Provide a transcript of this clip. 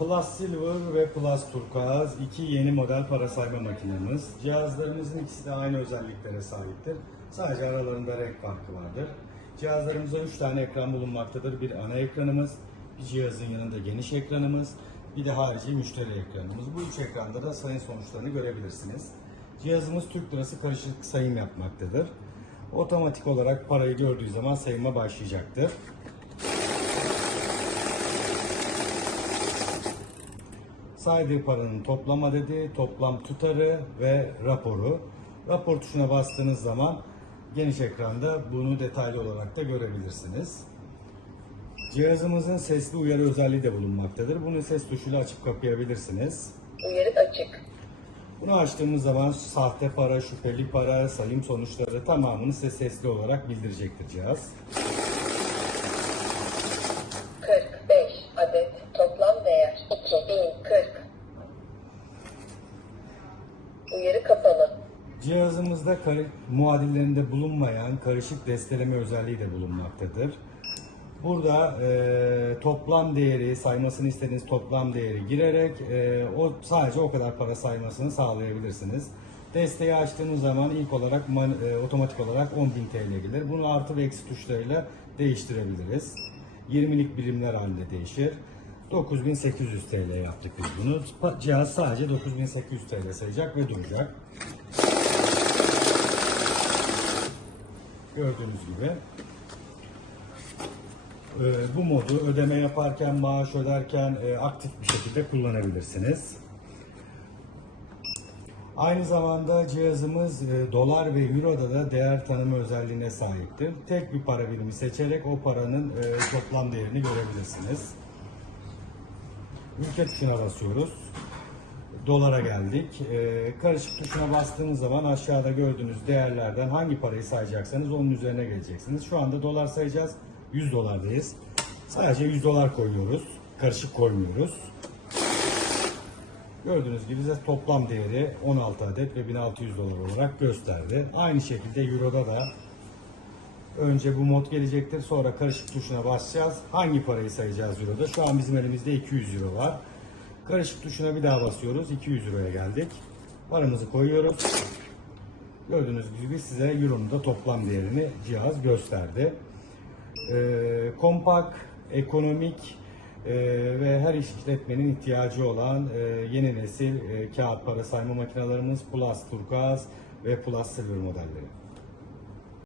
Plus Silver ve Plus Turkuaz iki yeni model para sayma makinemiz. Cihazlarımızın ikisi de aynı özelliklere sahiptir. Sadece aralarında renk farkı vardır. Cihazlarımızda 3 tane ekran bulunmaktadır. Bir ana ekranımız, bir cihazın yanında geniş ekranımız, bir de harici müşteri ekranımız. Bu üç ekranda da sayım sonuçlarını görebilirsiniz. Cihazımız Türk lirası karışık sayım yapmaktadır. Otomatik olarak parayı gördüğü zaman sayıma başlayacaktır. Saydığı paranın toplam adedi, toplam tutarı ve raporu. Rapor tuşuna bastığınız zaman geniş ekranda bunu detaylı olarak da görebilirsiniz. Cihazımızın sesli uyarı özelliği de bulunmaktadır. Bunu ses tuşuyla açıp kapayabilirsiniz. Uyarı açık. Bunu açtığımız zaman sahte para, şüpheli para, sayım sonuçları tamamını size sesli olarak bildirecektir cihaz. 45 adet toplam değer 2040. Uyarı kapalı. Cihazımızda muadillerinde bulunmayan karışık desteleme özelliği de bulunmaktadır. Burada e, toplam değeri, saymasını istediğiniz toplam değeri girerek e, o sadece o kadar para saymasını sağlayabilirsiniz. Desteği açtığınız zaman ilk olarak man- e, otomatik olarak 10.000 TL gelir. Bunu artı ve eksi tuşlarıyla değiştirebiliriz. 20'lik birimler halinde değişir. 9800 TL yaptık biz bunu. Cihaz sadece 9800 TL sayacak ve duracak. Gördüğünüz gibi. Ee, bu modu ödeme yaparken, maaş öderken e, aktif bir şekilde kullanabilirsiniz. Aynı zamanda cihazımız e, dolar ve euroda da değer tanıma özelliğine sahiptir. Tek bir para birimi seçerek o paranın e, toplam değerini görebilirsiniz. Ülke tuşuna basıyoruz. Dolara geldik. Ee, karışık tuşuna bastığınız zaman aşağıda gördüğünüz değerlerden hangi parayı sayacaksanız onun üzerine geleceksiniz. Şu anda dolar sayacağız. 100 dolardayız. Sadece 100 dolar koyuyoruz. Karışık koymuyoruz. Gördüğünüz gibi bize toplam değeri 16 adet ve 1600 dolar olarak gösterdi. Aynı şekilde Euro'da da Önce bu mod gelecektir. Sonra karışık tuşuna basacağız. Hangi parayı sayacağız Euro'da? Şu an bizim elimizde 200 Euro var. Karışık tuşuna bir daha basıyoruz. 200 Euro'ya geldik. Paramızı koyuyoruz. Gördüğünüz gibi size Euro'nun da toplam değerini cihaz gösterdi. Ee, kompak, ekonomik e, ve her işletmenin ihtiyacı olan e, yeni nesil e, kağıt para sayma makinelerimiz Plus Turkuaz ve Plus Silver modelleri.